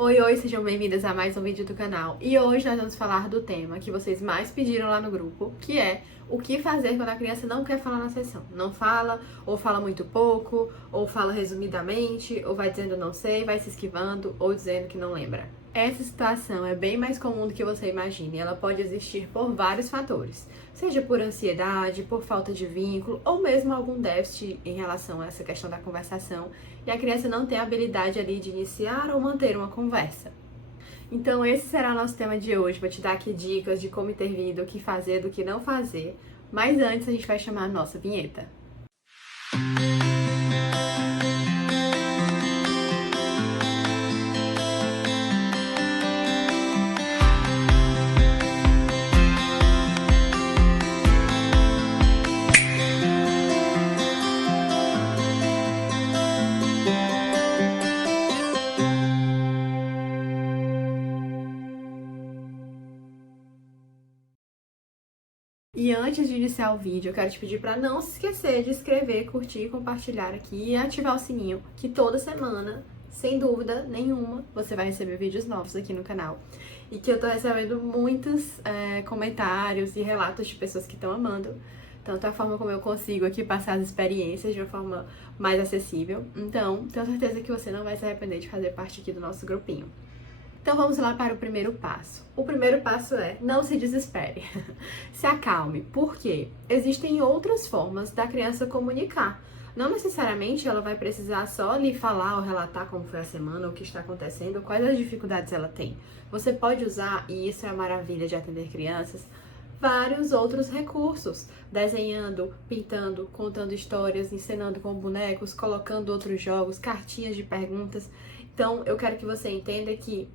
Oi, oi, sejam bem-vindas a mais um vídeo do canal. E hoje nós vamos falar do tema que vocês mais pediram lá no grupo, que é o que fazer quando a criança não quer falar na sessão. Não fala, ou fala muito pouco, ou fala resumidamente, ou vai dizendo não sei, vai se esquivando, ou dizendo que não lembra. Essa situação é bem mais comum do que você imagina e ela pode existir por vários fatores, seja por ansiedade, por falta de vínculo ou mesmo algum déficit em relação a essa questão da conversação e a criança não tem a habilidade ali de iniciar ou manter uma conversa. Então esse será o nosso tema de hoje, vou te dar aqui dicas de como intervir, do que fazer, do que não fazer, mas antes a gente vai chamar a nossa vinheta. E antes de iniciar o vídeo, eu quero te pedir para não se esquecer de inscrever, curtir, compartilhar aqui e ativar o sininho, que toda semana, sem dúvida nenhuma, você vai receber vídeos novos aqui no canal. E que eu tô recebendo muitos comentários e relatos de pessoas que estão amando, tanto a forma como eu consigo aqui passar as experiências de uma forma mais acessível. Então, tenho certeza que você não vai se arrepender de fazer parte aqui do nosso grupinho. Então vamos lá para o primeiro passo. O primeiro passo é não se desespere, se acalme, porque existem outras formas da criança comunicar. Não necessariamente ela vai precisar só lhe falar ou relatar como foi a semana, o que está acontecendo, quais as dificuldades ela tem. Você pode usar, e isso é a maravilha de atender crianças, vários outros recursos, desenhando, pintando, contando histórias, ensinando com bonecos, colocando outros jogos, cartinhas de perguntas. Então eu quero que você entenda que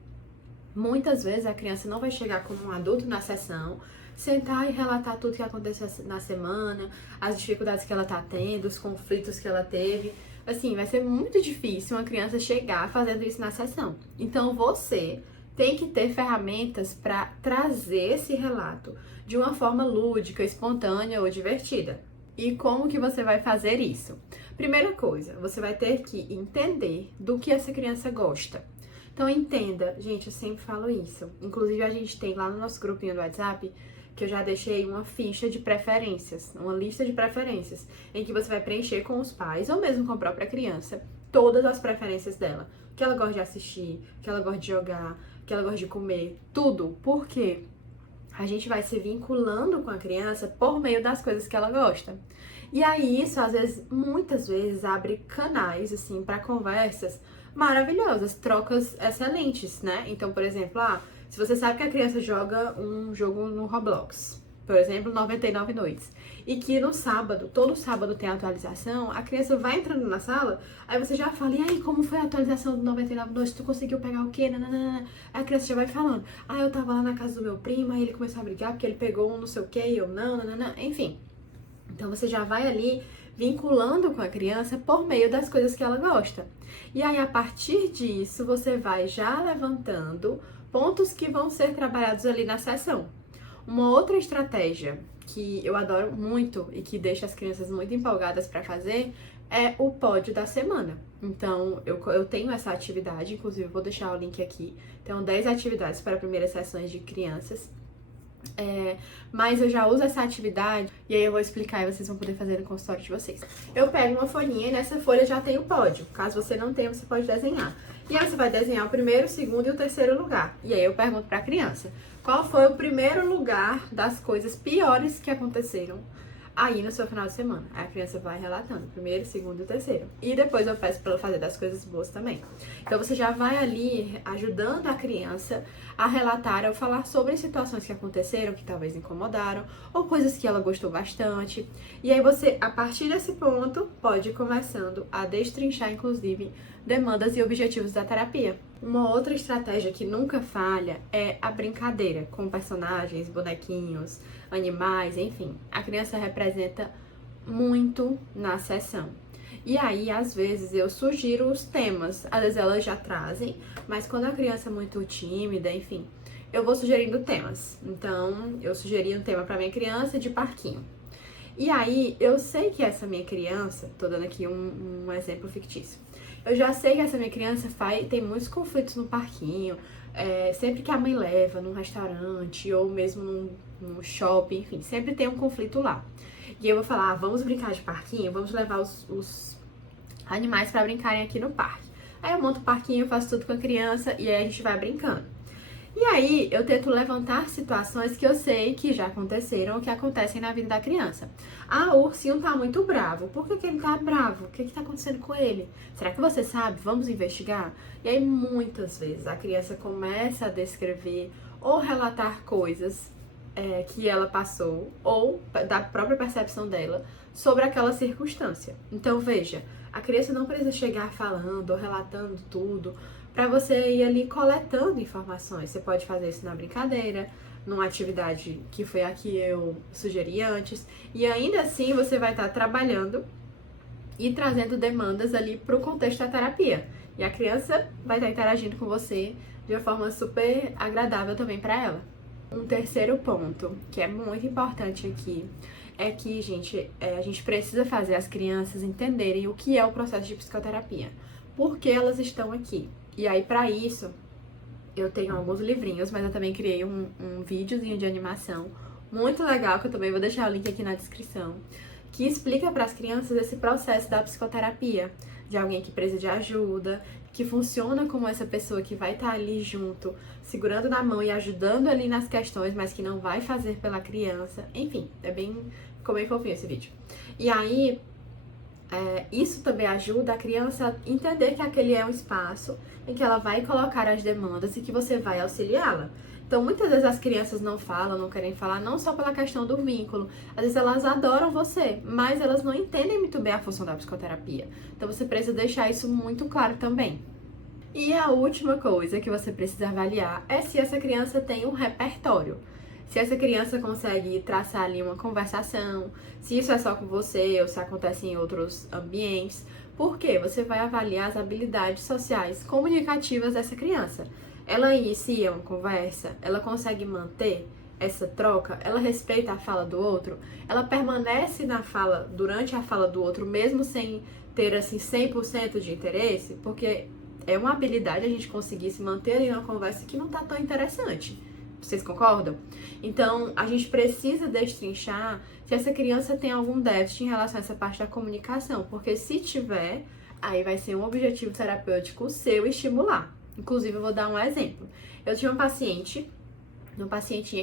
muitas vezes a criança não vai chegar como um adulto na sessão, sentar e relatar tudo que aconteceu na semana, as dificuldades que ela tá tendo, os conflitos que ela teve. Assim, vai ser muito difícil uma criança chegar fazendo isso na sessão. Então você tem que ter ferramentas para trazer esse relato de uma forma lúdica, espontânea ou divertida. E como que você vai fazer isso? Primeira coisa, você vai ter que entender do que essa criança gosta. Então entenda, gente, eu sempre falo isso. Inclusive a gente tem lá no nosso grupinho do WhatsApp que eu já deixei uma ficha de preferências, uma lista de preferências, em que você vai preencher com os pais ou mesmo com a própria criança todas as preferências dela. O que ela gosta de assistir, o que ela gosta de jogar, o que ela gosta de comer, tudo. Por quê? A gente vai se vinculando com a criança por meio das coisas que ela gosta. E aí isso, às vezes, muitas vezes, abre canais, assim, para conversas maravilhosas, trocas excelentes, né? Então, por exemplo, se você sabe que a criança joga um jogo no Roblox, por exemplo, 99 noites, e que no sábado, todo sábado tem atualização, a criança vai entrando na sala, aí você já fala, e aí, como foi a atualização do 99 noites? Tu conseguiu pegar o quê? Nananana. Aí a criança já vai falando, eu tava lá na casa do meu primo, aí ele começou a brigar porque ele pegou um não sei o quê, e eu não, nananana. Enfim. Então você já vai ali vinculando com a criança por meio das coisas que ela gosta. E aí, a partir disso, você vai já levantando pontos que vão ser trabalhados ali na sessão. Uma outra estratégia que eu adoro muito e que deixa as crianças muito empolgadas para fazer é o pódio da semana. Então, eu tenho essa atividade, inclusive vou deixar o link aqui. Então, 10 atividades para primeiras sessões de crianças. Mas eu já uso essa atividade e aí eu vou explicar e vocês vão poder fazer no consultório de vocês. Eu pego uma folhinha e nessa folha já tem o pódio. Caso você não tenha, você pode desenhar. E aí você vai desenhar o primeiro, o segundo e o terceiro lugar. E aí eu pergunto pra criança, qual foi o primeiro lugar das coisas piores que aconteceram aí no seu final de semana? Aí a criança vai relatando, o primeiro, o segundo e o terceiro. E depois eu peço pra ela fazer das coisas boas também. Então você já vai ali ajudando a criança a relatar ou falar sobre situações que aconteceram, que talvez incomodaram, ou coisas que ela gostou bastante. E aí você, a partir desse ponto, pode ir começando a destrinchar, inclusive, demandas e objetivos da terapia. Uma outra estratégia que nunca falha é a brincadeira com personagens, bonequinhos, animais, enfim. A criança representa muito na sessão. E aí, às vezes, eu sugiro os temas. Às vezes elas já trazem, mas quando a criança é muito tímida, enfim, eu vou sugerindo temas. Então, eu sugeri um tema para minha criança de parquinho. E aí, eu sei que essa minha criança, tô dando aqui um exemplo fictício, Eu já sei que essa minha criança tem muitos conflitos no parquinho, sempre que a mãe leva num restaurante ou mesmo num shopping, enfim, sempre tem um conflito lá. E eu vou falar, vamos brincar de parquinho, vamos levar os animais pra brincarem aqui no parque. Aí eu monto o parquinho, faço tudo com a criança e aí a gente vai brincando. E aí eu tento levantar situações que eu sei que já aconteceram ou que acontecem na vida da criança. Ah, o ursinho tá muito bravo. Por que ele tá bravo? O que tá acontecendo com ele? Será que você sabe? Vamos investigar? E aí muitas vezes a criança começa a descrever ou relatar coisas que ela passou ou da própria percepção dela sobre aquela circunstância. Então veja, a criança não precisa chegar falando ou relatando tudo para você ir ali coletando informações. Você pode fazer isso na brincadeira, numa atividade que foi a que eu sugeri antes, e ainda assim você vai estar trabalhando e trazendo demandas ali para o contexto da terapia. E a criança vai estar interagindo com você de uma forma super agradável também para ela. Um terceiro ponto, que é muito importante aqui, é que, gente, a gente precisa fazer as crianças entenderem o que é o processo de psicoterapia. Por que elas estão aqui? E aí, para isso, eu tenho alguns livrinhos, mas eu também criei um videozinho de animação muito legal, que eu também vou deixar o link aqui na descrição, que explica para as crianças esse processo da psicoterapia, de alguém que precisa de ajuda, que funciona como essa pessoa que vai estar ali junto, segurando na mão e ajudando ali nas questões, mas que não vai fazer pela criança. Enfim, ficou bem fofinho esse vídeo. E aí, isso também ajuda a criança a entender que aquele é um espaço em que ela vai colocar as demandas e que você vai auxiliá-la. Então, muitas vezes as crianças não falam, não querem falar, não só pela questão do vínculo. Às vezes elas adoram você, mas elas não entendem muito bem a função da psicoterapia. Então, você precisa deixar isso muito claro também. E a última coisa que você precisa avaliar é se essa criança tem um repertório. Se essa criança consegue traçar ali uma conversação, se isso é só com você ou se acontece em outros ambientes. Por quê? Você vai avaliar as habilidades sociais comunicativas dessa criança. Ela inicia uma conversa, ela consegue manter essa troca, ela respeita a fala do outro, ela permanece na fala, durante a fala do outro, mesmo sem ter assim 100% de interesse, porque é uma habilidade a gente conseguir se manter ali numa conversa que não tá tão interessante. Vocês concordam? Então, a gente precisa destrinchar se essa criança tem algum déficit em relação a essa parte da comunicação, porque se tiver, aí vai ser um objetivo terapêutico seu estimular. Inclusive, eu vou dar um exemplo. Eu tinha uma pacientinha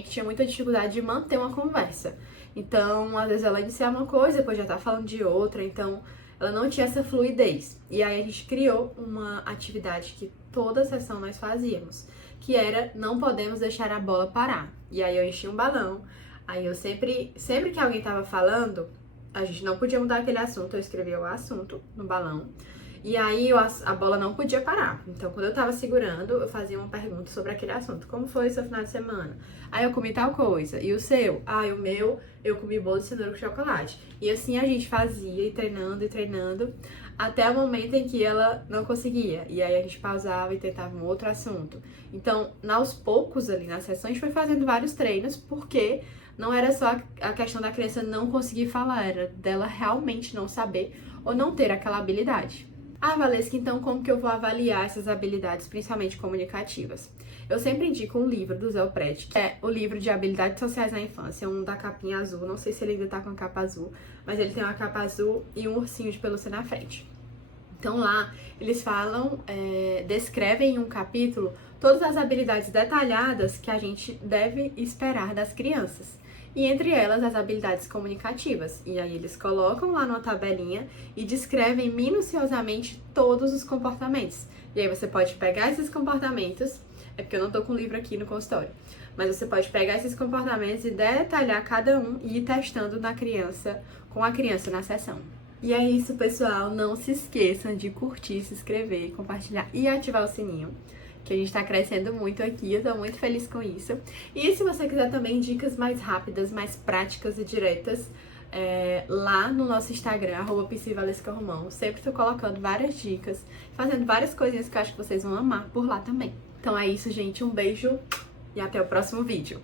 que tinha muita dificuldade de manter uma conversa. Então, às vezes ela iniciava uma coisa, depois já tá falando de outra, então ela não tinha essa fluidez. E aí a gente criou uma atividade que toda sessão nós fazíamos, que era não podemos deixar a bola parar. E aí eu enchi um balão, aí eu sempre que alguém tava falando, a gente não podia mudar aquele assunto, eu escrevia o assunto no balão, e aí a bola não podia parar. Então, quando eu tava segurando, eu fazia uma pergunta sobre aquele assunto. Como foi o seu final de semana? Aí eu comi tal coisa. E o seu? Ah, o meu, eu comi bolo de cenoura com chocolate. E assim a gente fazia, e treinando, até o momento em que ela não conseguia. E aí a gente pausava e tentava um outro assunto. Então, aos poucos ali na sessão, a gente foi fazendo vários treinos, porque não era só a questão da criança não conseguir falar, era dela realmente não saber ou não ter aquela habilidade. Ah, Valesca, então como que eu vou avaliar essas habilidades, principalmente comunicativas? Eu sempre indico um livro do Zé Prete, que é o livro de habilidades sociais na infância, um da capinha azul, não sei se ele ainda tá com a capa azul, mas ele tem uma capa azul e um ursinho de pelúcia na frente. Então lá, eles descrevem em um capítulo todas as habilidades detalhadas que a gente deve esperar das crianças. E entre elas, as habilidades comunicativas. E aí eles colocam lá numa tabelinha e descrevem minuciosamente todos os comportamentos. E aí você pode pegar esses comportamentos, é porque eu não tô com o livro aqui no consultório, mas você pode pegar esses comportamentos e detalhar cada um e ir testando com a criança na sessão. E é isso, pessoal. Não se esqueçam de curtir, se inscrever, compartilhar e ativar o sininho, que a gente tá crescendo muito aqui, eu tô muito feliz com isso. E se você quiser também dicas mais rápidas, mais práticas e diretas, lá no nosso Instagram, @psivalescaromão, sempre tô colocando várias dicas, fazendo várias coisinhas que eu acho que vocês vão amar por lá também. Então é isso, gente, um beijo e até o próximo vídeo.